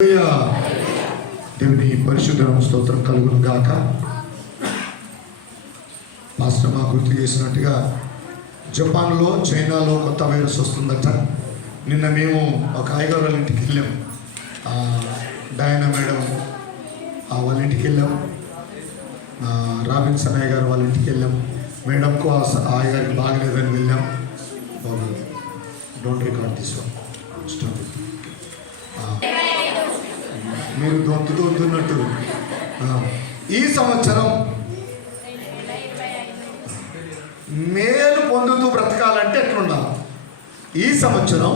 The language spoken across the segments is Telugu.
దేవుని పరిశుద్ధ స్తోత్రం కలుగును గాక. మాస్టర్ మా గుర్తు చేసినట్టుగా జపాన్లో చైనాలో కొత్త వైరస్ వస్తుందట. నిన్న మేము ఒక అయ్యగారు వాళ్ళ ఇంటికి వెళ్ళాం, డయానా మేడం వాళ్ళ ఇంటికి వెళ్ళాం, రాబిన్సన్ అయ్య గారు వాళ్ళ ఇంటికి వెళ్ళాం. మేడంకు ఆ అయ్యగారికి బాగలేదని వెళ్ళాం. డోంట్ రికార్డ్ దిస్ వన్, మీరు దొంతున్నట్టు ఈ సంవత్సరం మేలు పొందుతూ బ్రతకాలంటే ఎట్లుండాలి? ఈ సంవత్సరం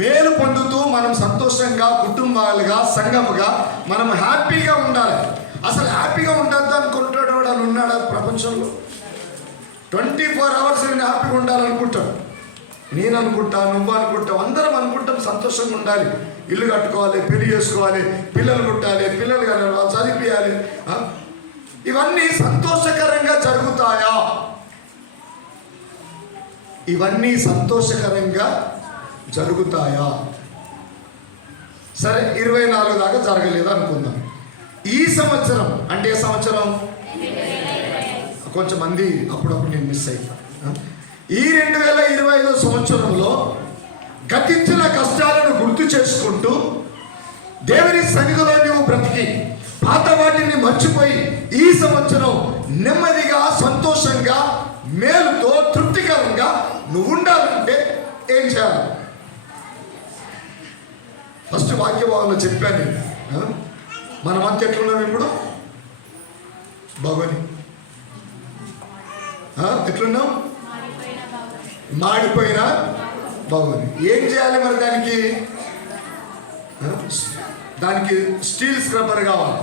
మేలు పొందుతూ మనం సంతోషంగా కుటుంబాలుగా సంఘముగా మనం హ్యాపీగా ఉండాలి. అసలు హ్యాపీగా ఉండద్దు అనుకుంటాడు వాడు ఉన్నాడు ప్రపంచంలో. 24 hours నేను హ్యాపీగా ఉండాలనుకుంటాడు. నేను అనుకుంటా, నువ్వు అనుకుంటావు, అందరం అనుకుంటాం సంతోషంగా ఉండాలి. ఇల్లు కట్టుకోవాలి, పెళ్లి చేసుకోవాలి, పిల్లలు పుట్టాలి, పిల్లలు కానీ చదివియాలి. ఇవన్నీ సంతోషకరంగా జరుగుతాయా? ఇవన్నీ సంతోషకరంగా జరుగుతాయా? సరే 24 దాకా జరగలేదు అనుకుందాం. ఈ సంవత్సరం అంటే ఏ సంవత్సరం? కొంచెం మంది అప్పుడప్పుడు నేను మిస్ అయిపోయాను. ఈ 2025 సంవత్సరంలో గతించిన కష్టాలను గుర్తు చేసుకుంటూ దేవుని సన్నిధిలో నువ్వు బ్రతికి పాత వాటిని మర్చిపోయి ఈ సంవత్సరం నెమ్మదిగా సంతోషంగా మేలుతో తృప్తికరంగా నువ్వు ఉండాలంటే ఏం చేయాలి? ఫస్ట్ వాక్యభావంలో చెప్పాను. మనమంతా ఎట్లున్నాం ఇప్పుడు? భగవని ఎట్లున్నాం? మాడిపోయిన బాగుంది. ఏం చేయాలి మరి? దానికి స్టీల్ స్క్రబ్బర్ కావాలి.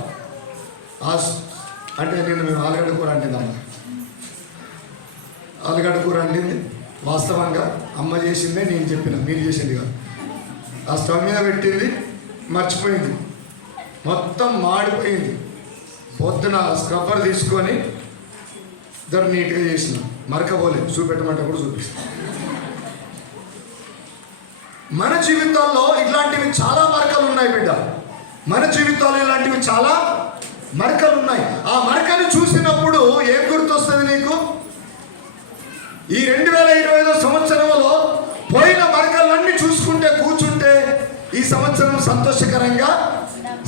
అంటే నేను మేము ఆలుగడ్డ కూర అంటిందమ్మ, ఆలుగడ్డ కూర అంటింది వాస్తవంగా అమ్మ చేసిందే, నేను చెప్పిన, మీరు చేసింది కాదు. ఆ స్టవ్ మీద పెట్టింది, మర్చిపోయింది, మొత్తం మాడిపోయింది. పొద్దున స్క్రబ్బర్ తీసుకొని దాన్ని నీట్గా చేసిన, మరకపోలేదు. చూపెట్టమంటే కూడా చూపిస్తాను. మన జీవితాల్లో ఇట్లాంటివి చాలా మరకలు ఉన్నాయి బిడ్డ. మన జీవితాల్లో ఇలాంటివి చాలా మరకలు ఉన్నాయి. ఆ మరకలు చూసినప్పుడు ఏం గుర్తొస్తుంది నీకు? ఈ 2025 సంవత్సరంలో పోయిన మరకలన్నీ చూసుకుంటే కూర్చుంటే ఈ సంవత్సరం సంతోషకరంగా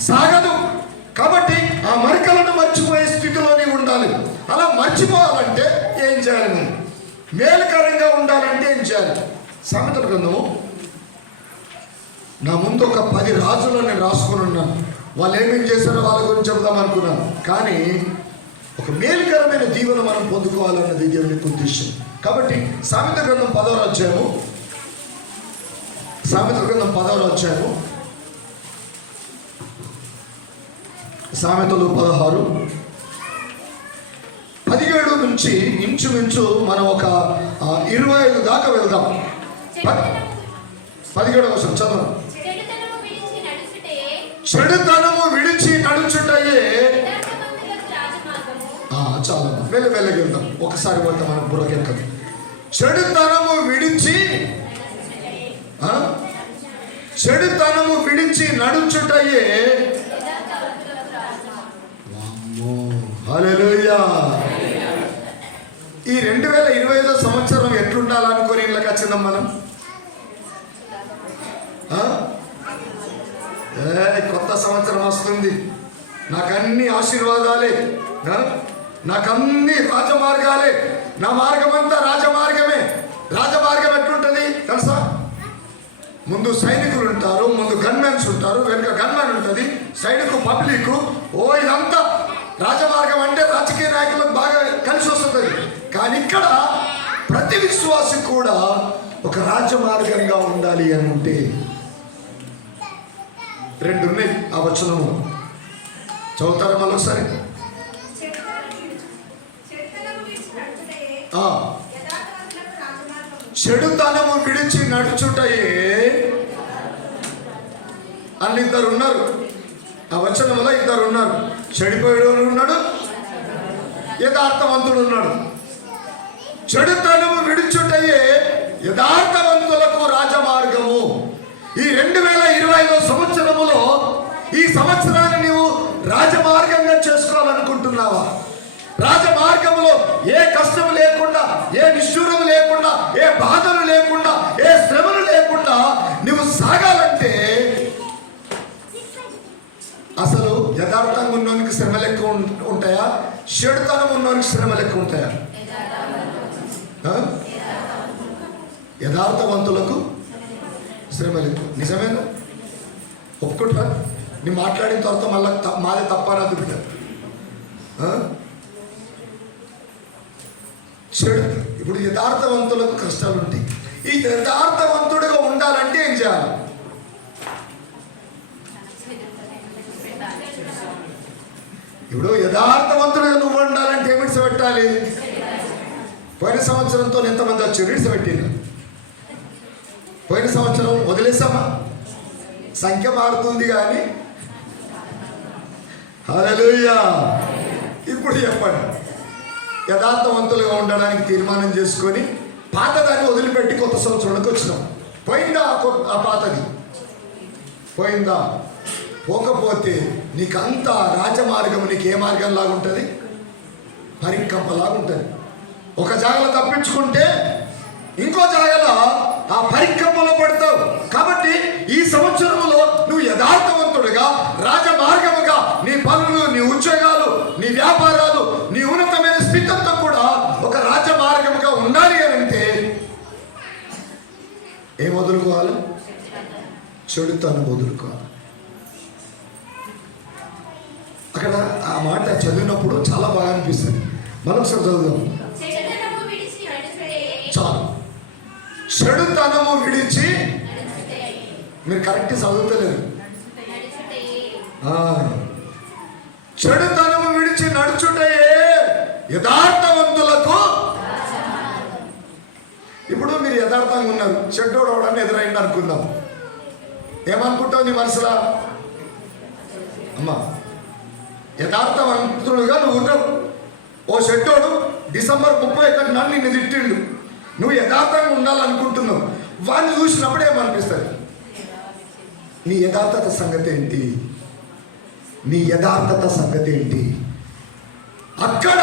సాగదు. కాబట్టి ఆ మరకలను మర్చిపోయే స్థితిలో నీవు ఉండాలి. అలా మర్చిపోవాలంటే ఏం చేయాలి? మేలుకరంగా ఉండాలంటే ఏం చేయాలి? సామెతల గ్రంథము నా ముందు ఒక 10 రాజులను నేను రాసుకుని ఉన్నాను. వాళ్ళు ఏమేం చేశారో వాళ్ళ గురించి చెబుదాం అనుకున్నాను. కానీ ఒక మేలుకరమైన దీవెన మనం పొందుకోవాలన్నది దేవుని ఉద్దేశం. కాబట్టి సామెత గ్రంథం 10వ అధ్యాయము, సామెతల గ్రంథం 10వ అధ్యాయము, సామెతలు 16, 17 నుంచి ఇంచుమించు మనం ఒక 25 దాకా వెళ్దాం. 17వ వచనం చదవండి. చెడుతనము విడిచి నడుచుటయే. చాలా వెళ్ళకి వెళ్దాం. ఒకసారి పోతే మనం బుర్రకెక్కదు. చెడుతనము విడిచి నడుచుటయే. హల్లెలూయా. ఈ 2025 సంవత్సరం ఎట్లుండాలనుకొని ఇళ్ళకి వచ్చిందాం మనం? కొత్త సంవత్సరం వస్తుంది, నాకన్నీ ఆశీర్వాదాలే, నాకన్నీ రాజమార్గాలే, నా మార్గం అంతా రాజమార్గమే. రాజమార్గం ఎట్లుంటుంది తెలుసా? ముందు సైనికులు ఉంటారు, ముందు గన్మెన్స్ ఉంటారు, వెనుక గన్మెన్ ఉంటుంది, సైడ్కు పబ్లిక్. ఇదంతా రాజమార్గం. అంటే రాజకీయ నాయకులకు బాగా కలిసి వస్తుంది. కానీ ఇక్కడ ప్రతి విశ్వాసి కూడా ఒక రాజమార్గంగా ఉండాలి అని ఉంటే 2 ఉన్నాయి. ఆ వచనము చదువుతారా మళ్ళొకసారి? చెడుతనము విడిచి నడుచుటయే అని 2 ఉన్నారు. ఆ వచనంలో 2 ఉన్నారు. చెడిపోయేవాడు ఉన్నాడు, యథార్థవంతుడు ఉన్నాడు. చెడుతనము విడుచుటయే యథార్థవంతులకు రాజమార్గము. ఈ 2025 సంవత్సరములో ఈ సంవత్సరాన్ని నీవు రాజమార్గంగా చేసుకోవాలనుకుంటున్నావా? రాజమార్గంలో ఏ కష్టం లేకుండా, ఏ నిష్ఠూరం లేకుండా, ఏ బాధలు లేకుండా, ఏ శ్రమలు లేకుండా నువ్వు సాగాలంటే అసలు యథార్థంగా ఉన్నోనికి శ్రమలు ఎక్కువ ఉంటాయా? చెడుతనం ఉన్నోనికి శ్రమలు ఎక్కువ ఉంటాయా? యథార్థవంతులకు శ్రమలు ఎక్కువ. నిజమేనా? ఒప్పుకుంటారా? నీ మాట్లాడిన తర్వాత మళ్ళీ మాది తప్పనా దుబ్బిట చెడు. ఇప్పుడు యథార్థవంతులకు కష్టాలు ఉంటాయి. ఈ యథార్థవంతుడిగా ఉండాలంటే ఏం చేయాలి? ఇప్పుడు యథార్థవంతుడిగా నువ్వు ఉండాలంటే ఏమిటి పెట్టాలి? పోయిన సంవత్సరంతో ఎంతమంది వచ్చారు? ఇడిసి పెట్టింది. పోయిన సంవత్సరం వదిలేసామా? సంఖ్య మారుతుంది కానీ హల్లెలూయా. ఇప్పుడు చెప్పండి, యథార్థవంతులుగా ఉండడానికి తీర్మానం చేసుకొని పాతదాన్ని వదిలిపెట్టి కొత్త సంవత్సరంలోకి వచ్చినాం. పోయిందా ఆ పాతది? పోయిందా? పోకపోతే నీకంతా రాజమార్గం నీకు ఏ మార్గంలాగా ఉంటుంది? పరికంపలాగా ఉంటుంది. ఒక జాగలో తప్పించుకుంటే ఇంకో జాగలో ఆ పరికంపలో పడతావు. కాబట్టి ఈ సంవత్సరంలో నువ్వు యథార్థవంతుడిగా రాజమార్గముగా నీ పనులు, నీ ఉద్యోగాలు, నీ వ్యాపారాలు, నీ ఉన్నతమైన స్థితితో కూడా ఒక రాజమార్గముగా ఉండాలి అని అంటే ఏం వదులుకోవాలి? చెడుతనం వదులుకోవాలి. అక్కడ ఆ మాట చదివినప్పుడు చాలా బాగా అనిపిస్తుంది. మనం ఒకసారి చదువుదాం. చాలు. చెడుతనము విడిచి, మీరు కరెక్ట్ చదువుతలేదు. చెడుతనము విడిచి నడుచుటయే యథార్థవంతులకు. ఇప్పుడు మీరు యథార్థంగా ఉన్నారు, చెడ్డోడు అవడాన్ని ఎదురైంది అనుకుందాం. ఏమనుకుంటావు నీ మనసులా? అమ్మా, యథార్థవంతుడుగా నువ్వు ఉన్నావు. ఓ చెడ్డోడు డిసెంబర్ 31 నాడు నిన్ను తిట్టిండు. నువ్వు యథార్థంగా ఉండాలనుకుంటున్నావు. వాడిని చూసినప్పుడు ఏమనిపిస్తుంది? నీ యథార్థత సంగతి ఏంటి? నీ యథార్థత సంగతి ఏంటి? అక్కడ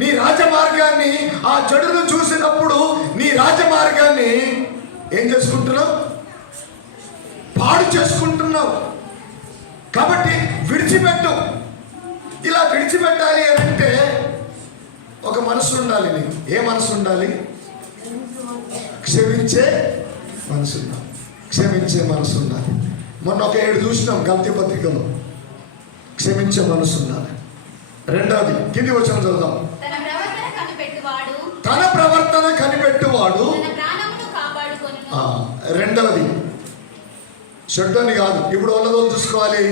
నీ రాజమార్గాన్ని, ఆ చెడును చూసినప్పుడు నీ రాజమార్గాన్ని ఏం చేసుకుంటున్నావు? పాడు చేసుకుంటున్నావు. కాబట్టి విడిచిపెట్టు. ఇలా విడిచిపెట్టాలి అని అంటే ఒక మనసు ఉండాలి. నీకు ఏ మనసు ఉండాలి? క్షమించే మనసు ఉండాలి. క్షమించే మనసు ఉండాలి. మొన్న ఒక 7 చూసినాం గల్తీ పత్రికలో. క్షమించే మనసు ఉండాలి. రెండవది కింది వచనం చదువుదాం. తన ప్రవర్తన కనిపెట్టువాడు. రెండవది చెడ్డని కాదు, ఇప్పుడు ఉన్నదో చూసుకోవాలి.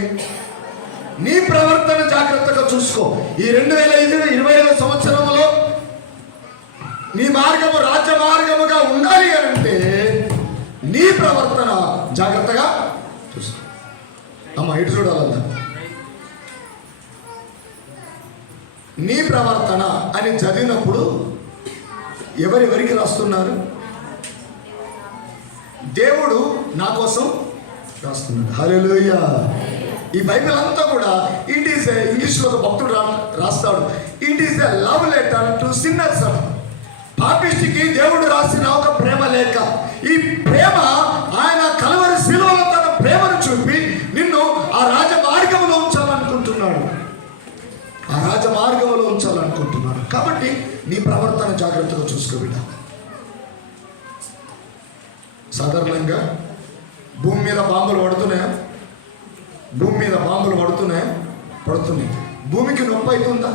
నీ ప్రవర్తన జాగ్రత్తగా చూసుకో. ఈ 2025 సంవత్సరంలో నీ మార్గము రాజ్యమార్గముగా ఉండాలి అని అంటే నీ ప్రవర్తన జాగ్రత్తగా చూసుకో. అమ్మ ఇటు చూడాలన్నా. నీ ప్రవర్తన అని చదివినప్పుడు ఎవరెవరికి రాస్తున్నారు? దేవుడు నా కోసం రాస్తున్నాడు. హల్లెలూయా. ఈ బైబిల్ అంతా కూడా ఇట్ ఈస్ ఇంగ్లీష్లో ఒక భక్తుడు రాస్తాడు, it is a love letter to sinners. పాపిష్టికి దేవుడు రాసిన ఒక ప్రేమ లేఖ. ఈ ప్రేమ ఆయన కలవరి శిలువలో తన ప్రేమను చూపి నిన్ను ఆ రాజమార్గంలో ఉంచాలనుకుంటున్నాడు. ఆ రాజమార్గంలో ఉంచాలనుకుంటున్నాడు. కాబట్టి నీ ప్రవర్తన జాగ్రత్తగా చూసుకోబిడ్డ. సాధారణంగా భూమి మీద బాంబులు పడుతున్నాయా? భూమి మీద బాంబులు పడుతున్నాయా? పడుతున్నాయి. భూమికి నొప్పి అవుతుందా?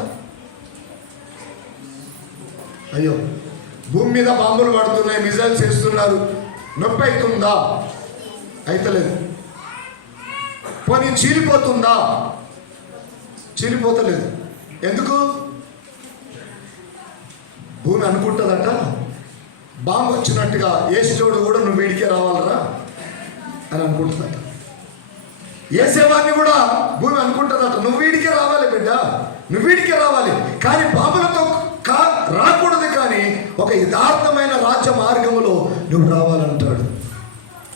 అయ్యో, భూమి మీద బాంబులు పడుతున్నాయి, మిజైల్స్ చేస్తున్నారు, నొప్పి అవుతుందా? అయితలేదు. పోనీ చీలిపోతుందా? చీలిపోతలేదు. ఎందుకు? భూమి అనుకుంటుందట బాంబు వచ్చినట్టుగా యేసుజోడు కూడా నువ్వు వీడికే రావాలరా అని అనుకుంటుందట. ఏసేవాడిని కూడా భూమి అనుకుంటుందట నువ్వు వీడికే రావాలి బిడ్డ, నువ్వు వీడికే రావాలి. కానీ బాబులతో రాకూడదు, కానీ ఒక యథార్థమైన రాజ్య మార్గములో నువ్వు రావాలంటాడు.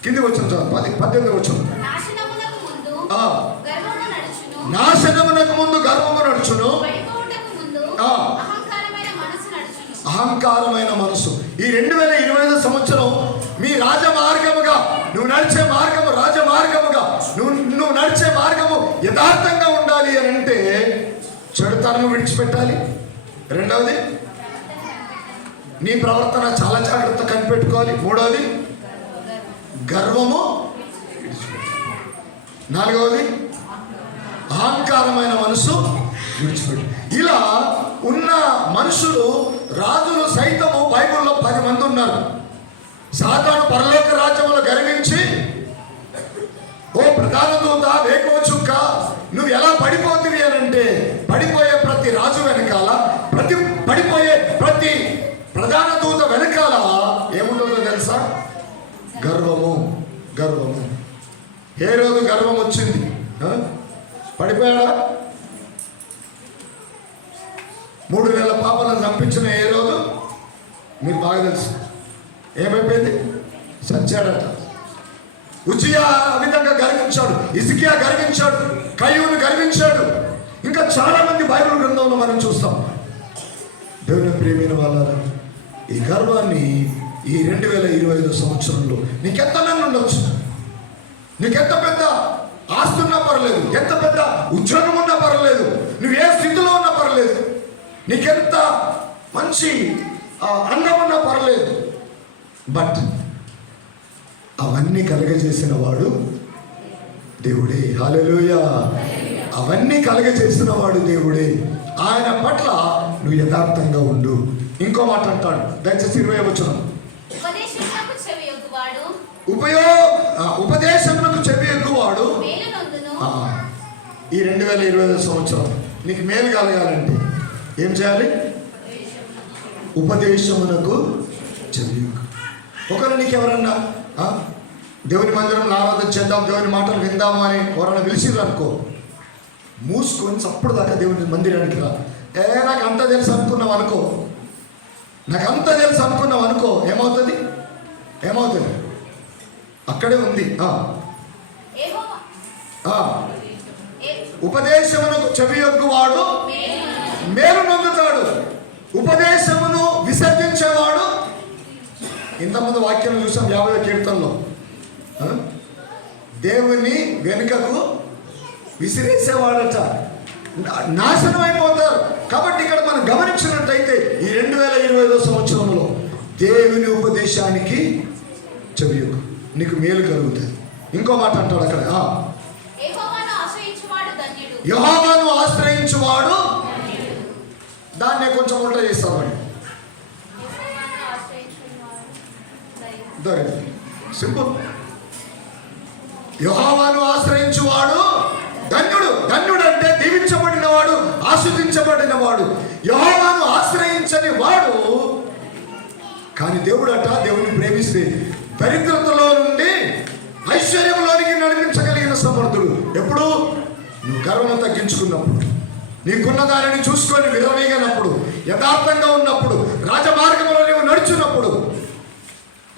కింది వచ్చిన 18 వచ్చిన అహంకారమైన మనసు. ఈ 2025 సంవత్సరం మీ రాజమార్గముగా నువ్వు నడిచే మార్గము, రాజమార్గముగా నువ్వు నడిచే మార్గము యథార్థంగా ఉండాలి అని అంటే చెడుతనము విడిచిపెట్టాలి. రెండవది, నీ ప్రవర్తన చాలా జాగ్రత్త కనిపెట్టుకోవాలి. మూడవది, గర్వము విడిచిపెట్టాలి. నాలుగవది, అహంకారమైన మనసు విడిచిపెట్టు. ఇలా ఉన్న మనుషులు, రాజులు సైతము బైబిల్లో 10 మంది ఉన్నారు. సాతాను పరలోక రాజ్యంలో గర్వించి, ఓ ప్రధాన దూత, వేకువ చుక్క, నువ్వు ఎలా పడిపోతుంది అని అంటే, పడిపోయే ప్రతి రాజు వెనకాల, పడిపోయే ప్రతి ప్రధాన దూత వెనకాల ఏముంటుందో తెలుసా? గర్వము. గర్వము. ఏ రోజు గర్వం వచ్చింది? పడిపోయాడా? 3 నెలల పాపలను చంపించిన ఏ రోజు మీకు బాగా తెలుసు. ఏమైపోయింది? చచ్చాడట. ఉజ్జియా ఆ విధంగా గర్వించాడు, హిజ్కియా గర్వించాడు, కయ్యూను గర్వించాడు. ఇంకా చాలా మంది బైబిల్ గ్రంథంలో మనం చూస్తాం. దేవుని ప్రియమైన వాళ్ళారా, ఈ గర్వాన్ని ఈ 2025 సంవత్సరంలో నీకెంత నన్ను ఉండొచ్చు, నీకెంత పెద్ద ఆస్తున్నా పర్లేదు, ఎంత పెద్ద ఉద్యోగం ఉన్నా పర్లేదు, నువ్వు ఏ స్థితిలో ఉన్నా పర్లేదు, నీకెంత మంచి అందం ఉన్నా పర్లేదు, బట్ అవన్నీ కలగజేసిన వాడు దేవుడే. హల్లెలూయా. అవన్నీ కలగజేసిన వాడు దేవుడే. ఆయన పట్ల నువ్వు యథార్థంగా ఉండు. ఇంకో మాట అంటాడు, దయచేసి 20వ వచనం. ఉపదేశమునకు చెవి ఎగ్గువాడు. ఈ 2025 సంవత్సరం నీకు మేలు కలగాలంటే ఏం చేయాలి? ఉపదేశమునకు చెవి. ఒకరు నీకు ఎవరన్నా దేవుని మందిరంలో ఆరాధన చేద్దాం, దేవుని మాటలు విందాము అని ఎవరన్నా పిలిచిర్రు అనుకో, మూసుకొని చప్పుడు దాకా దేవుని మందిరానికి రా. నాకు అంత తెలుసు అనుకున్నావు అనుకో, ఏమవుతుంది? అక్కడే ఉంది. ఉపదేశమునకు చెవియొగ్గువాడు మేలు నొందుతాడు, ఉపదేశమును విసర్జించేవాడు. ఇంతకుముందు వాక్యం చూసాం 50వ కీర్తనలో, దేవుని వెనుకకు విసిరేసేవాడట, నాశనం అయిపోతారు. కాబట్టి ఇక్కడ మనం గమనించినట్టయితే ఈ 2025 సంవత్సరంలో దేవుని ఉపదేశానికి చెవియొగ్గు, నీకు మేలు కలుగుతుంది. ఇంకో మాట అంటాడు అక్కడ, యెహోవాను ఆశ్రయించువాడు. దాన్నే కొంచెం ఉల్టా చేస్తామని, సింపుల్. యెహోవాను ఆశ్రయించువాడు ధన్యుడు. ధన్యుడు అంటే దీవించబడినవాడు, ఆశీర్వదించబడినవాడు. యెహోవాను ఆశ్రయించని వాడు. కానీ దేవుడు అట, దేవుని ప్రేమిస్తే దరిద్రతలో నుండి ఐశ్వర్యంలోనికి నడిపించగలిగిన సమర్థుడు. ఎప్పుడు? నువ్వు గర్వం తగ్గించుకున్నప్పుడు, నీకున్న దానిని చూసుకొని విరవీగనప్పుడు, యథార్థంగా ఉన్నప్పుడు, రాజమార్గంలో నువ్వు నడుచున్నప్పుడు.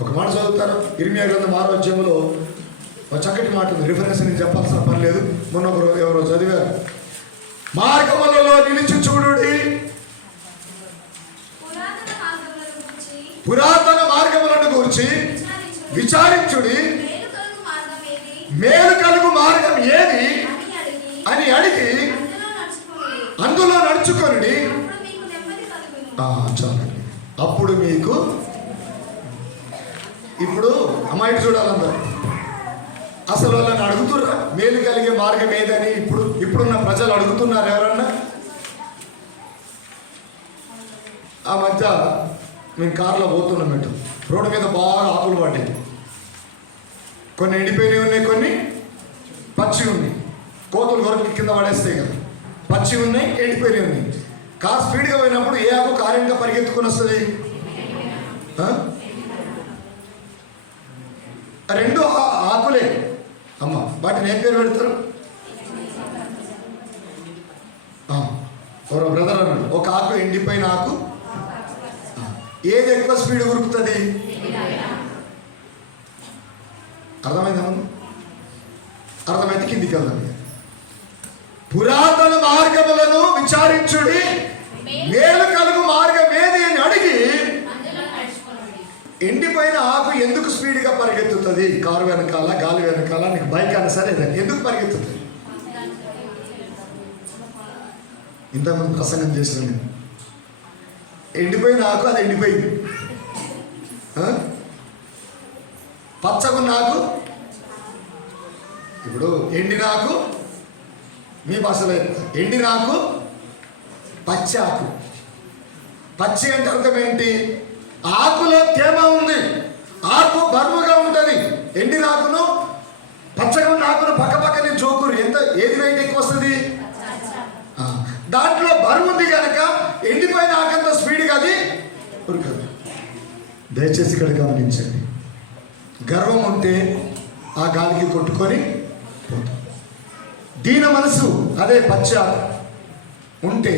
ఒక మాట చదువుతారు, ఇర్మియా గ్రంథం 6వ అధ్యాయంలో ఒక చక్కటి మాట ఉంది. రిఫరెన్స్ నేను చెప్పాల్సిన పని లేదు, మొన్న ఎవరో చదివారు. మార్గములలో నిలిచి చూడుడి, పురాతన మార్గములను గూర్చి విచారించుడి, మేలు కలుగు మార్గం ఏది అని అడిగి అందులో నడుచుకొని చాలండి, అప్పుడు మీకు. ఇప్పుడు అమ్మాయి చూడాలన్నారు, అసలు వాళ్ళని అడుగుతుర్రా మేలు కలిగే మార్గం ఏదని? ఇప్పుడున్న ప్రజలు అడుగుతున్నారు ఎవరన్నా? ఆ మధ్య మేము కార్లో పోతున్నాం, రోడ్డు మీద బాగా ఆకులు పడ్డాయి. కొన్ని ఎండిపోయినవి ఉన్నాయి, కొన్ని పచ్చి ఉన్నాయి. కోతులు కొరకు కింద పడేస్తాయి కదా, పచ్చి ఉన్నాయి, ఎండిపోయినవి ఉన్నాయి. కారు స్పీడ్గా పోయినప్పుడు ఏ ఆకు కారణంగా పరిగెత్తుకొని వస్తుంది? రెండు ఆకులే అమ్మ, వాటిని ఏం పేరు పెడతారు? ఎవరో బ్రదర్ అన్నాడు, ఒక ఆకు ఎండిపోయిన ఆకు. ఏది ఎక్కువ స్పీడ్ ఉరుకుతుంది? అర్థమైందా? అర్థమైతే కిందికి వెళ్దాం. పురాతన మార్గములను విచారించుడి, మేలు కలుగు మార్గం ఏది అని అడిగి ఎండిపోయిన ఆకు ఎందుకు స్పీడ్గా పరిగెత్తుతుంది? కారు వెనకాల, గాలి వెనకాల, నీకు బైక్ అయినా సరే ఎందుకు పరిగెత్తుతుంది? ఇంతకుముందు ప్రసంగం చేసిన నేను, ఎండిపోయిన ఆకు అది ఎండిపోయింది. పచ్చగున్న ఆకు, ఇప్పుడు ఎండిన ఆకు, మీ భాషలో ఎండిన ఆకు, పచ్చి ఆకు. పచ్చి అంటే అర్థం ఏంటి? ఆకులో తేమ ఉంది, ఆకు బరువుగా ఉంటుంది. ఎండిన ఆకును, పచ్చగా ఉన్న ఆకును పక్క పక్కనే జోకురు, ఏది వెయిట్ ఎక్కువ వస్తుంది? దాంట్లో బరువు ఉంది కనుక ఎండిపోయిన ఆకంత స్పీడ్గా అది ఉరకదు. దయచేసి ఇక్కడ గమనించండి. గర్వం ఉంటే ఆ గాలికి కొట్టుకొని పోతాం. దీన మనసు, అదే పచ్చ ఉంటే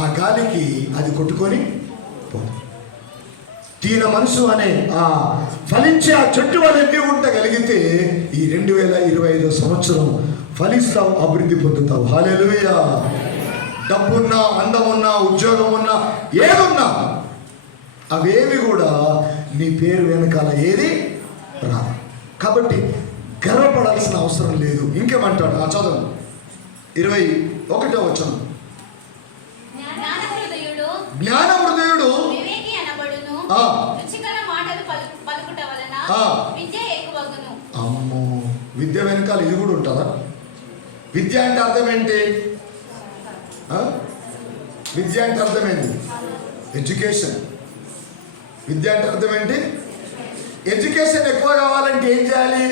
ఆ గాలికి అది కొట్టుకొని పోతాం. దీన మనసు అనే ఆ ఫలించే ఆ చెట్టు వాళ్ళెన్ని ఉండగలిగితే ఈ 2025 సంవత్సరం ఫలిస్తావు, అభివృద్ధి పొందుతావు. హల్లెలూయా. డబ్బున్నా, అందమున్నా, ఉద్యోగం ఉన్నా, ఏదున్నా అవేవి కూడా నీ పేరు వెనకాల ఏది రాదు. కాబట్టి గర్వపడాల్సిన అవసరం లేదు. ఇంకేమంటాడు ఆ చదువు 21వ వచనం. జ్ఞాన హృదయుడు అమ్మో, విద్య వెనకాల ఇది కూడా ఉంటుందా? విద్య అంటే అర్థం ఏంటి? విద్య అంటే అర్థం ఏంటి? ఎడ్యుకేషన్. విద్య అంటే అర్థం ఏంటి? ఎడ్యుకేషన్ ఎక్కువ కావాలంటే ఏం చేయాలి?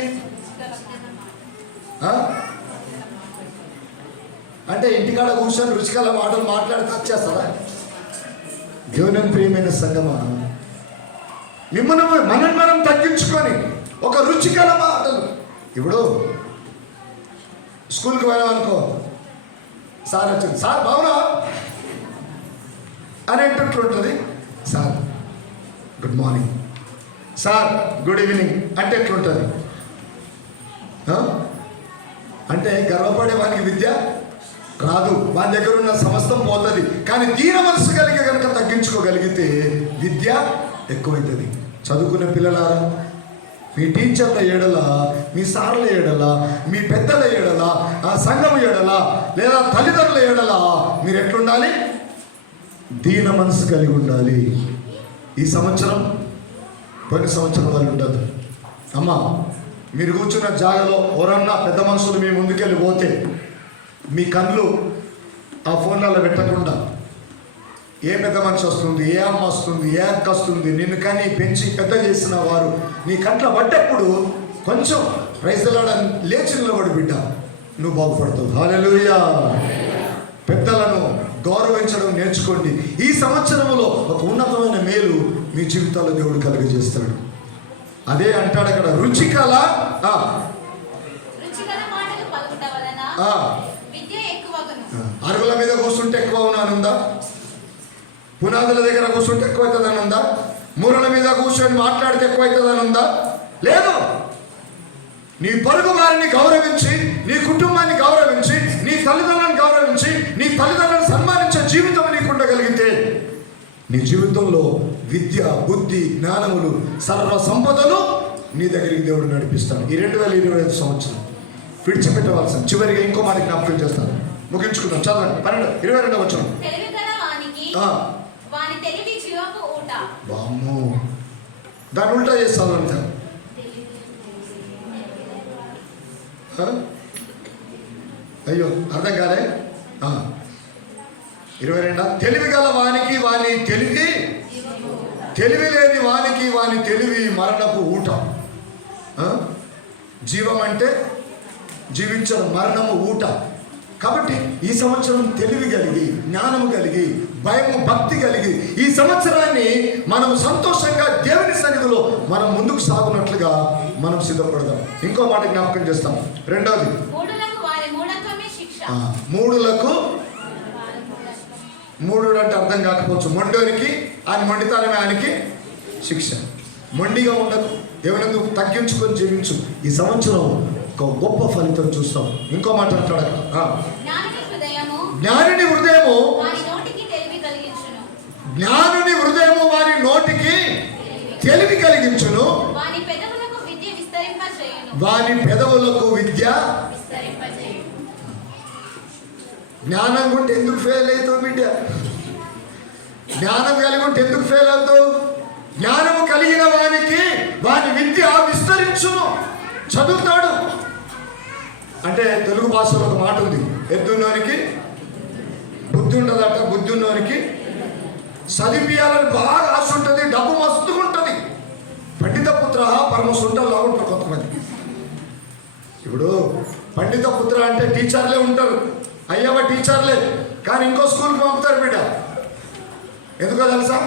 అంటే ఇంటికాడ కూర్చొని రుచికల మాటలు మాట్లాడితే వచ్చేస్తారా? దేవుని ప్రియమైన సంగమా, మిమ్మల్ని మనం తగ్గించుకొని ఒక రుచికల మాటలు. ఇప్పుడు స్కూల్కి వెళ్ళామనుకో, సార్ వచ్చింది, సార్ బాగున్నా అనేటట్లుంటుంది. Sir good morning, sir good evening అంటే ఎట్లుంటుంది? అంటే గర్వపడే వానికి విద్య రాదు, వాని దగ్గర ఉన్న సమస్తం పోతుంది. కానీ దీన మనసు కలిగి కనుక తగ్గించుకోగలిగితే విద్య ఎక్కువైతుంది. చదువుకునే పిల్లలారా, మీ టీచర్ల ఏడల, మీ సార్ల ఏడల, మీ పెద్దల ఏడల, ఆ సంఘం ఏడల, లేదా తల్లిదండ్రుల ఏడల మీరు ఎట్లుండాలి? దీన మనసు కలిగి ఉండాలి. ఈ సంవత్సరం కొన్ని సంవత్సరం వాళ్ళు ఉండదు. అమ్మ, మీరు కూర్చున్న జాగలో ఎవరన్నా పెద్ద మనుషులు మీ ముందుకెళ్ళి పోతే మీ కళ్ళు ఆ ఫోన్లలో పెట్టకుండా ఏ పెద్ద మనిషి వస్తుంది, ఏ అమ్మ వస్తుంది, ఏ అక్క వస్తుంది, నిన్ను కానీ పెంచి పెద్ద చేసిన వారు నీ కంట్లో పడ్డప్పుడు కొంచెం ప్రైజ్లాడని లేచి నిలబడి బిడ్డ, నువ్వు బాగుపడతావు. హల్లెలూయా. పెద్దలను గౌరవించడం నేర్చుకోండి. ఈ సంవత్సరంలో ఒక ఉన్నతమైన మేలు మీ జీవితాల్లో దేవుడు కలుగజేస్తాడు. అదే అంటాడు అక్కడ, రుచికల అరుగుల మీద కూర్చుంటే ఎక్కువ ఉన్నానుందా? పునాదుల దగ్గర కూర్చుంటే ఎక్కువ అవుతుందని ఉందా? మూరల మీద కూర్చొని మాట్లాడితే ఎక్కువ అవుతుందని ఉందా? లేదు. నీ పొరుగు వారిని గౌరవించి, నీ కుటుంబాన్ని గౌరవించి, నీ తల్లిదండ్రులను గౌరవించి, నీ తల్లిదండ్రులను సన్మానించే జీవితం నీకు ఉండగలిగితే నీ జీవితంలో విద్య, బుద్ధి, జ్ఞానములు, సర్వ సంపదలు నీ దగ్గరికి దేవుడు నడిపిస్తాడు. ఈ 2025 సంవత్సరం విడిచిపెట్టవలసిన. చివరిగా ఇంకో మాట జ్ఞాపకం చేస్తాను, ముగించుకుందాం. చదవండి 22వ వచనం. వామ్మో, దాన్ని ఉల్టా చేస్తాను అంట. అయ్యో, అర్థం కాలే. 22. తెలివి గల వానికి వాని తెలివి, తెలివి లేని వానికి వాని తెలివి మరణపు ఊట. జీవం అంటే జీవించడం, మరణము ఊట. కాబట్టి ఈ సంవత్సరం తెలివి కలిగి, జ్ఞానము కలిగి, భయము, భక్తి కలిగి ఈ సంవత్సరాన్ని మనం సంతోషంగా దేవుని సన్నిధిలో మనం ముందుకు సాగునట్లుగా మనం సిద్ధపడదాం. ఇంకో మాట జ్ఞాపకం చేస్తాం. రెండవది, మూడులకు, మూడు అంటే అర్థం కాకపోవచ్చు. మొండోనికి ఆయన మొండితనమే ఆయనకి శిక్ష. మొండిగా ఉండదు, దేవునందుకు తగ్గించుకొని జీవించు. ఈ సంవత్సరం ఒక గొప్ప ఫలితం చూస్తాం. ఇంకో మాట అంటాడు, జ్ఞానుని హృదయము, జ్ఞానుని హృదయము వారి నోటికి వాని పెదవులకు విద్య. జ్ఞానం ఉంటే ఎందుకు ఫెయిల్ అవుతావు బిడ్డ? జ్ఞానం కలిగి ఉంటే ఎందుకు ఫెయిల్ అవుతావు? జ్ఞానము కలిగిన వానికి వాని విద్య విస్తరించును. చదువుతాడు అంటే తెలుగు భాషలో ఒక మాట ఉంది, ఎద్దున్నోనికి బుద్ధి ఉండదట, బుద్ధి ఉన్నోనికి చదివియాలని బాగా ఆశ ఉంటుంది, డబ్బు మస్తుగా ఉంటుంది. పండిత పుత్ర పరమసుంటలా ఉంటారు కొంతమంది. ఇప్పుడు పండిత పుత్ర అంటే టీచర్లే ఉంటారు, అయ్యవ టీచర్లే, కానీ ఇంకో స్కూల్కి పంపుతారు బిడ్డ. ఎందుకో తెలుసా?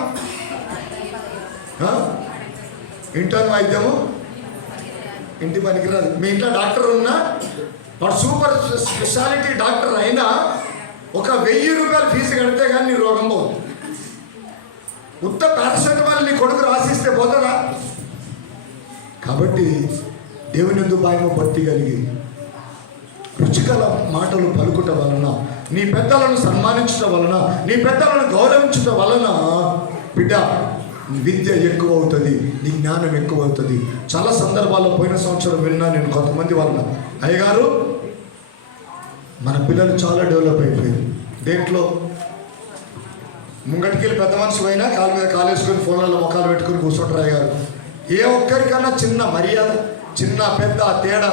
ఇంటర్ వైద్యము ఇంటి పనికిరాదు. మీ ఇంట్లో డాక్టర్ ఉన్నా, వాడు సూపర్ స్పెషాలిటీ డాక్టర్ అయినా 1000 రూపాయలు ఫీజు కడితే కానీ నీ రోగం పోదు. ఉత్త పారాసెటమాల్ నీ కొడుకు రాసిస్తే పోతుందా? కాబట్టి దేవుని యందు భయము భక్తి కలిగి రుచికల మాటలు పలుకుట వలన, నీ పెద్దలను సన్మానించడం వలన, నీ పెద్దలను గౌరవించడం వలన బిడ్డ విద్య ఎక్కువ అవుతుంది, నీ జ్ఞానం ఎక్కువ అవుతుంది. చాలా సందర్భాల్లో పోయిన సంవత్సరం విన్నా నేను కొంతమంది వాళ్ళ, అయ్యగారు మన పిల్లలు చాలా డెవలప్ అయిపోయారు. దేంట్లో? ముంగటికెళ్ళి పెద్ద మనిషి పోయినా కాలు మీద కాలేసుకొని ఫోన్లలో మొక్కలు పెట్టుకుని కూర్చుంటారు. అయ్యగారు ఏ ఒక్కరికన్నా చిన్న మర్యాద, చిన్న పెద్ద తేడా.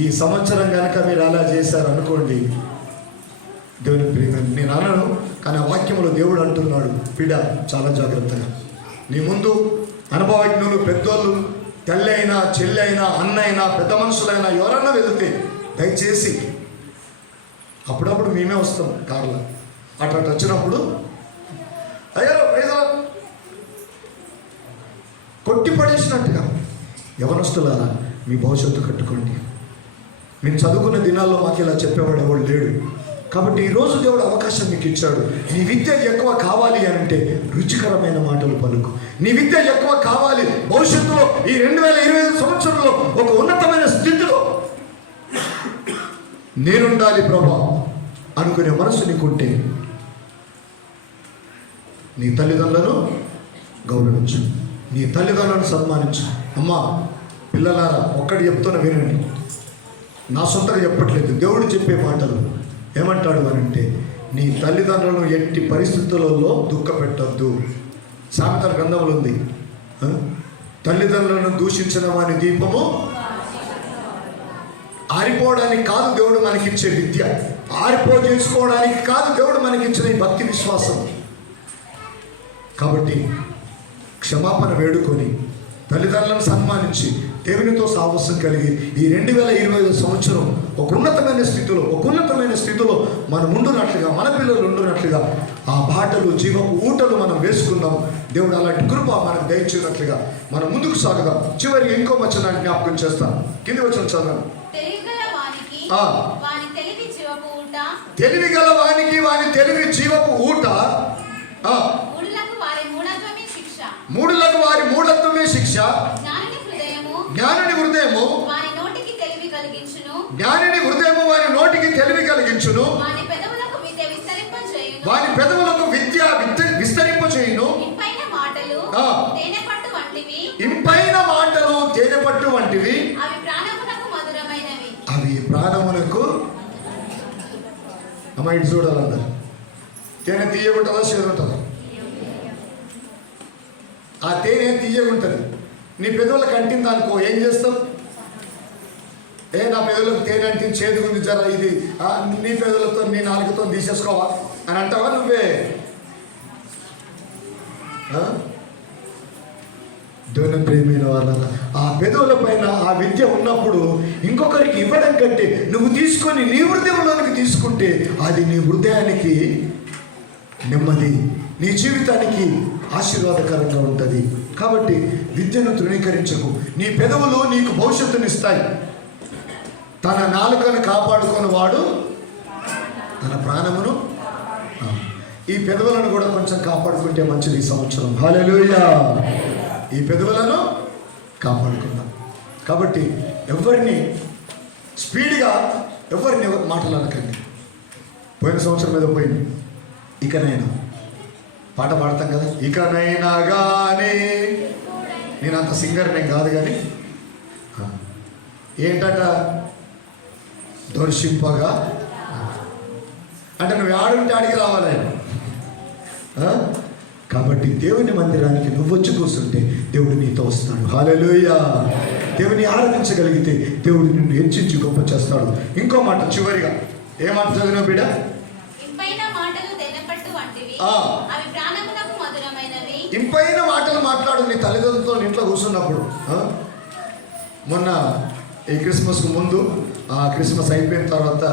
ఈ సంవత్సరం కనుక మీరు అలా చేశారు అనుకోండి, దేవుని ప్రేమ నేను అనను, కానీ ఆ వాక్యంలో దేవుడు అంటున్నాడు, బిడ్డ చాలా జాగ్రత్తగా నీ ముందు అనుభవజ్ఞులు, పెద్దోళ్ళు, తల్లి అయినా చెల్లి అయినా అన్న అయినా పెద్ద మనుషులైనా ఎవరన్నా వెళ్తే దయచేసి, అప్పుడప్పుడు మేమే వస్తాం కార్లో, అటు వచ్చినప్పుడు అయ్యో కొట్టి పడేసినట్టుగా యవనస్తులారా మీ భవిష్యత్తు కట్టుకోండి. మీరు చదువుకున్న దినాల్లో మాకు ఇలా చెప్పేవాడు ఎవడు లేడు. కాబట్టి ఈరోజు దేవుడు అవకాశం మీకు ఇచ్చాడు. నీ విద్య ఎక్కువ కావాలి అని అంటే రుచికరమైన మాటలు పలుకు. నీ విద్య ఎక్కువ కావాలి, భవిష్యత్తులో ఈ 2025 సంవత్సరంలో ఒక ఉన్నతమైన స్థితిలో నేనుండాలి ప్రభా అనుకునే మనసు నీకుంటే నీ తల్లిదండ్రులను గౌరవించు, నీ తల్లిదండ్రులను సన్మానించు. అమ్మా పిల్లలారా ఒక్కటి చెప్తున్నా వినండి, నా సొంతగా చెప్పట్లేదు, దేవుడు చెప్పే మాటలు. ఏమంటాడు అని అంటే, నీ తల్లిదండ్రులను ఎట్టి పరిస్థితులలో దుఃఖ పెట్టద్దు. సామెతల గ్రంథంలో ఉంది, తల్లిదండ్రులను దూషించిన వాని దీపము ఆరిపోవడానికి కాదు దేవుడు మనకిచ్చే విద్య, చేసుకోవడానికి కాదు దేవుడు మనకిచ్చిన ఈ భక్తి విశ్వాసం. కాబట్టి క్షమాపణ వేడుకొని తల్లిదండ్రులను సన్మానించి దేవునితో సాహసం కలిగి ఈ 2025 సంవత్సరం ఒక ఉన్నతమైన స్థితిలో మనం ఉండునట్లుగా, మన పిల్లలు ఉండునట్లుగా ఆ బాటలు జీవపు ఊటలు మనం వేసుకుందాం. దేవుడు అలాంటి కృప మనకు దయచేసినట్లుగా మనం ముందుకు సాగుదాం. చివరికి ఇంకో వచనాన్ని జ్ఞాపకం చేస్తాం. కింది వచనం చదవండి. తెలివి గల వానికి వాని తెలివి జీవపు ఊట, మూడులకు వారి మూఢత్వమే శిక్ష. జ్ఞానుని హృదయము వారి నోటికి తెలివి కలిగించును, వాని పెదవులకు విద్య విస్తరింపచేయును. ఇంపైన మాటలు తేనెపట్టు వంటివి, అవి ప్రాణమునకు. అమ్మ ఇటు చూడాలందరు, తేనె తీయగుంటుందా చేదుంటుందా? ఆ తేనె తీయగుంటుంది. నీ పెదవులకు అంటింది అనుకో, ఏం చేస్తావు? నా పెదవులకు తేనె అంటింది, చేదుగుంది, జర ఇది నీ పెదవులతో నీ నాలుగుతో తీసేసుకోవా అని అంటావా నువ్వే? దేవుని ప్రేమైన వాళ్ళ ఆ పెదవుల పైన ఆ విద్య ఉన్నప్పుడు ఇంకొకరికి ఇవ్వడం కంటే నువ్వు తీసుకొని నీ హృదయంలోనికి తీసుకుంటే అది నీ హృదయానికి నెమ్మది, నీ జీవితానికి ఆశీర్వాదకరంగా ఉంటుంది. కాబట్టి విద్యను తృణీకరించకు. నీ పెదవులు నీకు భవిష్యత్తునిస్తాయి. తన నాలుకను కాపాడుకుని వాడు తన ప్రాణమును. ఈ పెదవులను కూడా కొంచెం కాపాడుకుంటే మంచిది ఈ సంవత్సరం. హల్లెలూయా! ఈ పెదవులను కాపాడుకుందాం. కాబట్టి ఎవరిని స్పీడ్గా ఎవరిని మాట్లాడకండి. పోయిన సంవత్సరం మీద పోయింది, ఇకనైనా పాట పాడతాం కదా, ఇకనైనా కానీ నేను అంత సింగర్ నేను కాదు, కానీ ఏంటట? దర్శింపగా. అంటే నువ్వు ఆడుంటే ఆడికి రావాలి. కాబట్టి దేవుని మందిరానికి నువ్వు వచ్చి కూర్చుంటే దేవుడు నీతో వస్తాడు. హల్లెలూయా. దేవుని ఆరాధించగలిగితే దేవుడు నిన్ను హెచ్చించి గొప్ప చేస్తాడు. ఇంకో మాట చివరిగా ఏ మాట చదివిన బిడ్డ? ఇంపైన మాటలు మాట్లాడు నీ తల్లిదండ్రులతో ఇంట్లో కూర్చున్నప్పుడు. మొన్న ఈ క్రిస్మస్కు ముందు, క్రిస్మస్ అయిపోయిన తర్వాత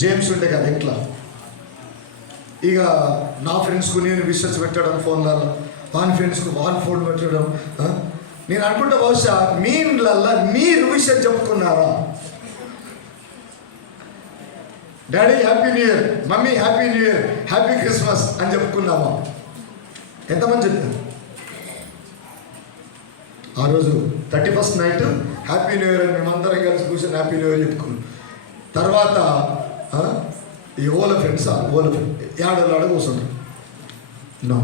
జేమ్స్ ఉండే కదా ఇంట్లో. ఇక నా ఫ్రెండ్స్కు నేను విషెస్ పెట్టడం ఫోన్లలో, వాని ఫ్రెండ్స్కు వాన్ ఫోన్ పెట్టడం. నేను అనుకుంటా బహుశా మీ ఇండ్లల్లో మీరు విషయం చెప్పుకున్నారా? Daddy happy New Year, mummy happy New Year, happy Christmas అని చెప్పుకున్నామా? ఎంతమంది చెప్తారు? ఆ రోజు 31st night happy New year అని మేమందరం కలిసి కూర్చొని హ్యాపీ న్యూ ఇయర్ చెప్పుకున్నాం. తర్వాత ఈ ఓల ఫ్రెండ్స్ ఏడాడు కూర్చుంటారు. నో,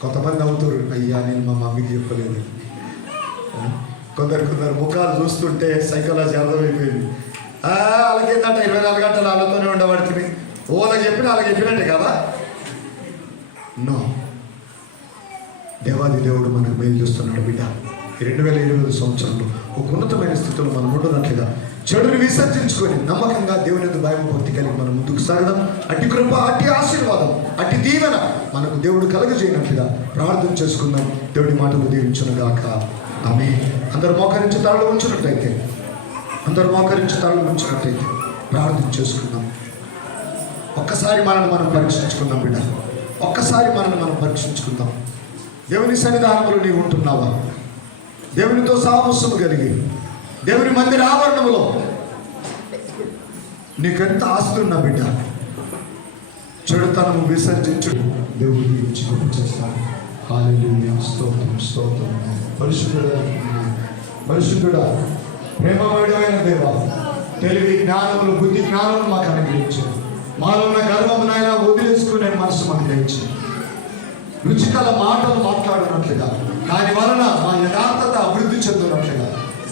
కొంతమంది అవుతారు, అయ్యా నేను మా మమ్మీకి చెప్పలేదు. కొందరు ముఖాలు చూస్తుంటే సైకాలజీ అర్థమైపోయింది. వాళ్ళకేందంట 24 గంటలు వాళ్ళతోనే ఉండబడుతుంది. ఓళ్ళకి చెప్పిన వాళ్ళకి చెప్పినట్టే కదా. నో, దేవాది దేవుడు మనకు మేలు చేస్తున్నాడు బిడ్డ. ఈ 2020 సంవత్సరంలో ఒక ఉన్నతమైన స్థితిలో మనం ఉండనట్లుగా చెడుని విసర్జించుకొని నమ్మకంగా దేవుని యొక్క భయభక్తి కలిగి మనం ముందుకు సాగడం, అట్టి కృప, అట్టి ఆశీర్వాదం, అట్టి దీవెన మనకు దేవుడు కలుగజేయనట్లుగా ప్రార్థన చేసుకుందాం. దేవుడి మాటలు దీవించునుగాక. ఆమేన్. అందరూ మోకరించి తలలు ఉంచినట్లయితే ప్రార్థన చేసుకుందాం. ఒక్కసారి మనల్ని మనం పరీక్షించుకుందాం బిడ్డ. ఒక్కసారి మనల్ని మనం పరీక్షించుకుందాం. దేవుని సన్నిధానంలో నీవు ఉంటున్నావా? దేవునితో సామస్యము కలిగి దేవుని మందిర ఆవరణంలో నీకెంత ఆస్తి ఉన్నా బిడ్డ, చెడుతనము విసర్జించు. దేవుడు దీవించి గొప్ప చేస్తాడు. హల్లెలూయా. స్తోత్రం, స్తోత్రం. పరిశుద్ధుడా, ప్రేమమయుడైన దేవా, తెలివి జ్ఞానములు, బుద్ధి జ్ఞానములు మాకు అనుగ్రహించు. మాలో ఉన్న గర్వమునైనా వదిలేసుకునే మనసు మాకు దయచేయి. రుచికల మాటలు మాట్లాడినట్లుగా, దాని వలన మా యథార్థత అభివృద్ధి చెందినట్లుగా,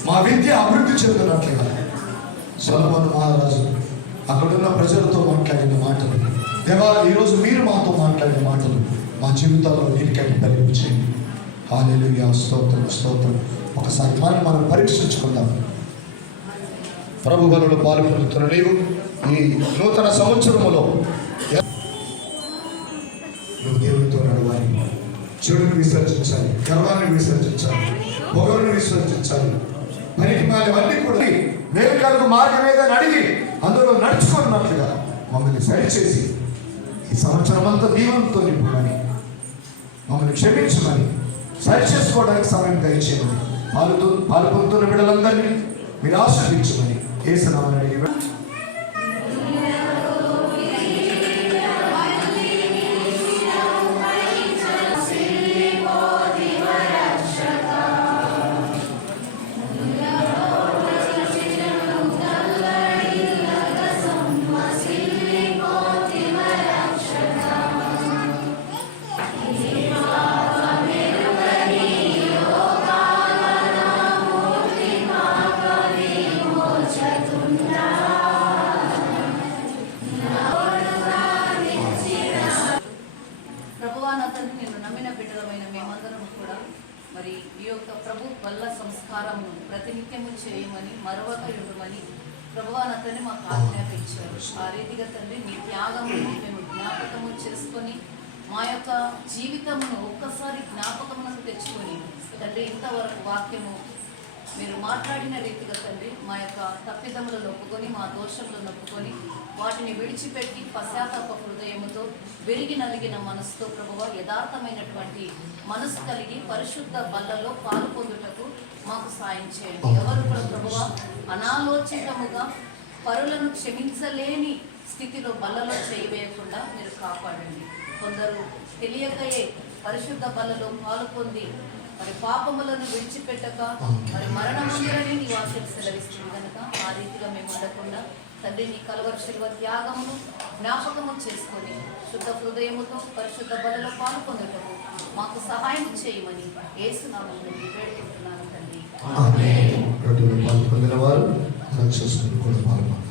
మా విద్య అభివృద్ధి చెందినట్లుగా సొలొమోను మహారాజు అక్కడున్న ప్రజలతో మాట్లాడిన మాటలు, దేవా ఈరోజు మీరు మాతో మాట్లాడిన మాటలు మా జీవితాల్లో నీటికట్టి పరిగణించండి. హల్లెలూయా. స్తోత్రం, స్తోత్రం. ఒకసారి మనం పరీక్షించుకుందాం. ప్రభు బలులో పాల్గొంటున్న నీవు ఈ నూతన సంవత్సరములో నువ్వు దేవునితో నడవాలి. చెడుని విసర్జించాలి, గర్వాన్ని విసర్జించాలి, పొగరుని విసర్జించాలి. పరిమాణాలన్నీ కూడా వేరుకలకు మార్గం ఏదని అడిగి అందులో నడుచుకున్నట్లుగా మమ్మల్ని సరిచేసి ఈ సంవత్సరం అంతా దీవెనతో నింపుమని, మమ్మల్ని క్షమించమని, సరి చేసుకోవడానికి సమయం దయచేయమని, పాల్పొందుతున్న బిడ్డలందరినీ మీరు ఆశీర్వదించమని యేసు నామమున అడిగి ప్రతినిత్యము చేయమని మరొక యుగమని ప్రభువా నా తండ్రి మాకు ఆజ్ఞాపించారు. ఆ రీతిగా తండ్రి మీ త్యాగమును మేము జ్ఞాపకము చేసుకొని మా యొక్క జీవితమును ఒక్కసారి జ్ఞాపకమునకు తెచ్చుకొని తండ్రి ఇంతవరకు వాక్యము మీరు మాట్లాడిన రీతిగా తండ్రి మా యొక్క తప్పిదములను ఒప్పుకొని, మా దోషములను ఒప్పుకొని, వాటిని విడిచిపెట్టి పశ్చాత్తాప హృదయముతో విరిగి నలిగిన మనసుతో ప్రభువా యథార్థమైనటువంటి మనసు కలిగి పరిశుద్ధ బల్లలో పాలు పొందుటకు మాకు సాయం చేయండి. ఎవరు కూడా ప్రభువా అనాలోచితముగా పరులను క్షమించలేని స్థితిలో బల్లలో చేయవేయకుండా మీరు కాపాడండి. కొందరు తెలియకయే పరిశుద్ధ బల్లలో పాలు పొంది మరి పాపములను విడిచిపెట్టక మరి మరణముందిరని నీ వాక్యం సెలవిస్తుంది కనుక ఆ రీతిగా మేము ఉండకుండా తండ్రి నీ కలువరి శిలువ త్యాగమును జ్ఞాపకము చేసుకొని శుద్ధ హృదయముతో పరిశుద్ధ బలలో పాలు పొందుటకు మాకు సహాయం చేయమని యేసు నామములో వేడుకుంటున్నాను తండ్రి. రొట్టెలో పాలు పొందిన వారు రక్షిస్తున్న కూడా పాల్గొన్నారు.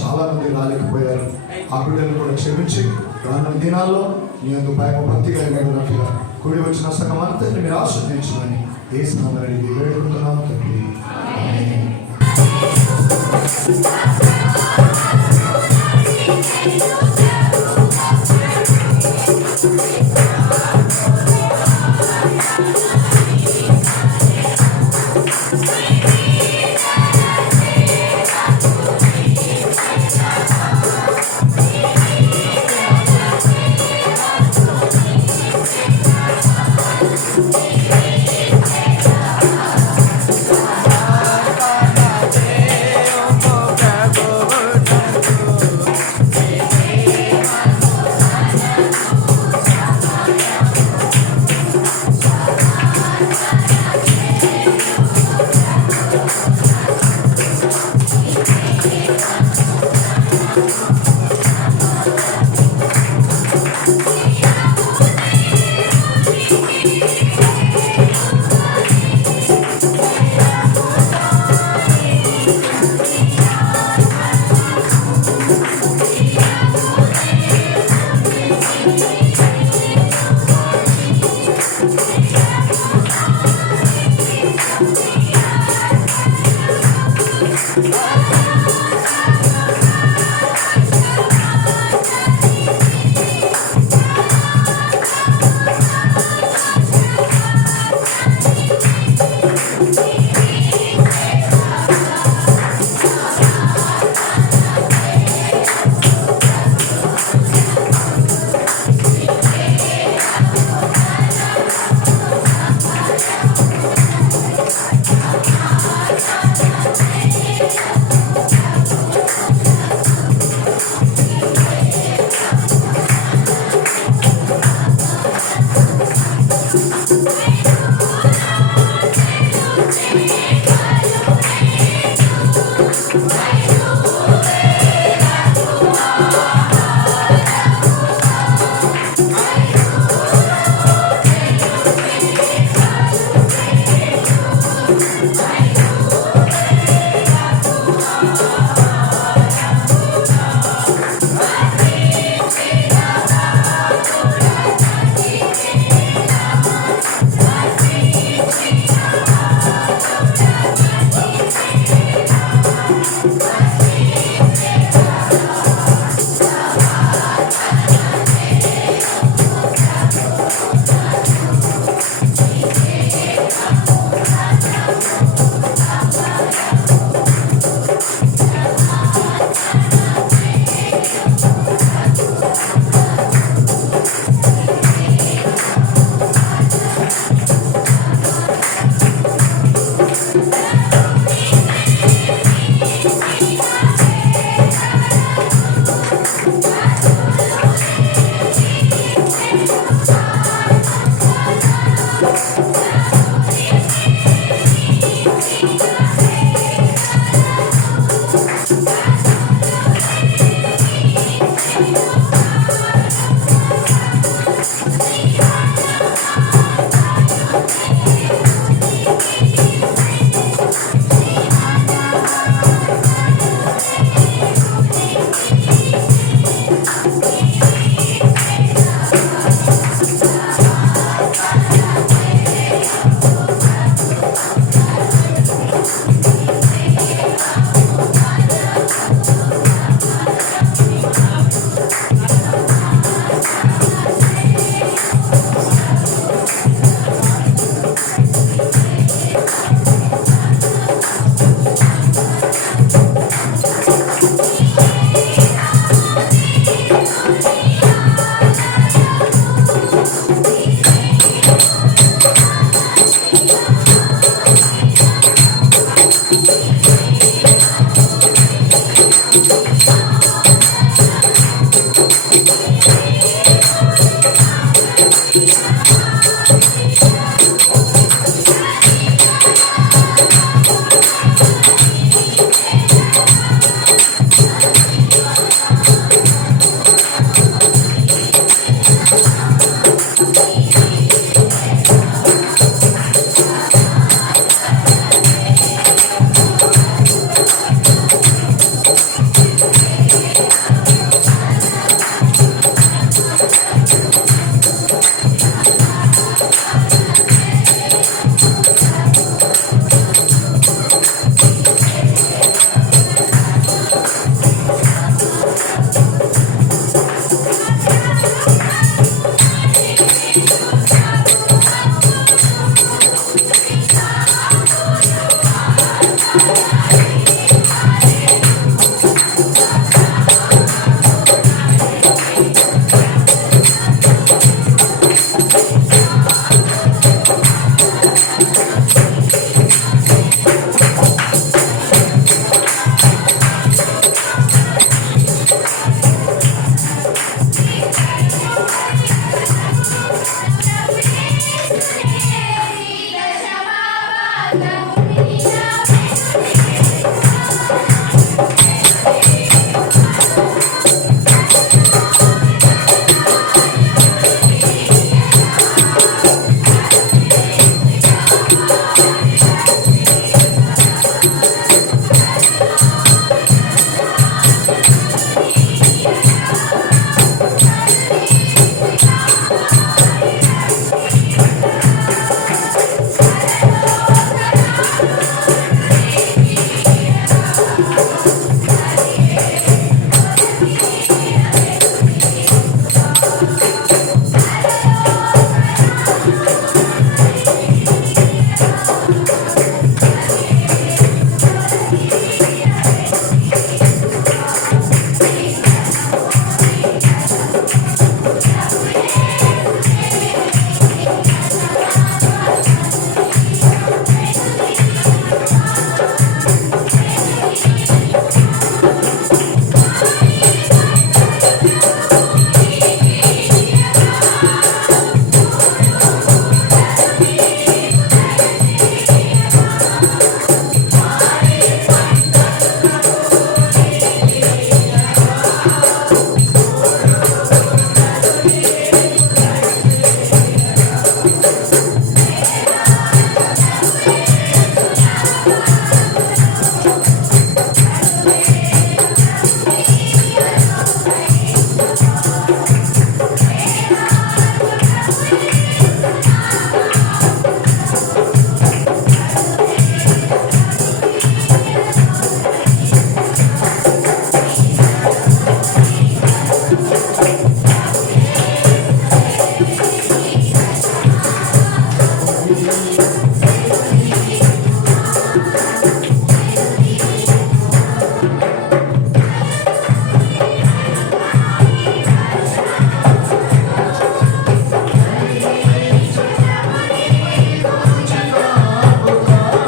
చాలా మంది రాలేకపోయారు. ఆ బిడ్డలు కూడా క్షమించి రానున్న దినాల్లో నీ యొక్క భయం భక్తి కలిగినట్లుగా కూడి వచ్చిన సంఘం అంతా మీరు ఆస్వాదించమని ఏ స్నామాన్ని వేడుకుంటున్నాం తండ్రి.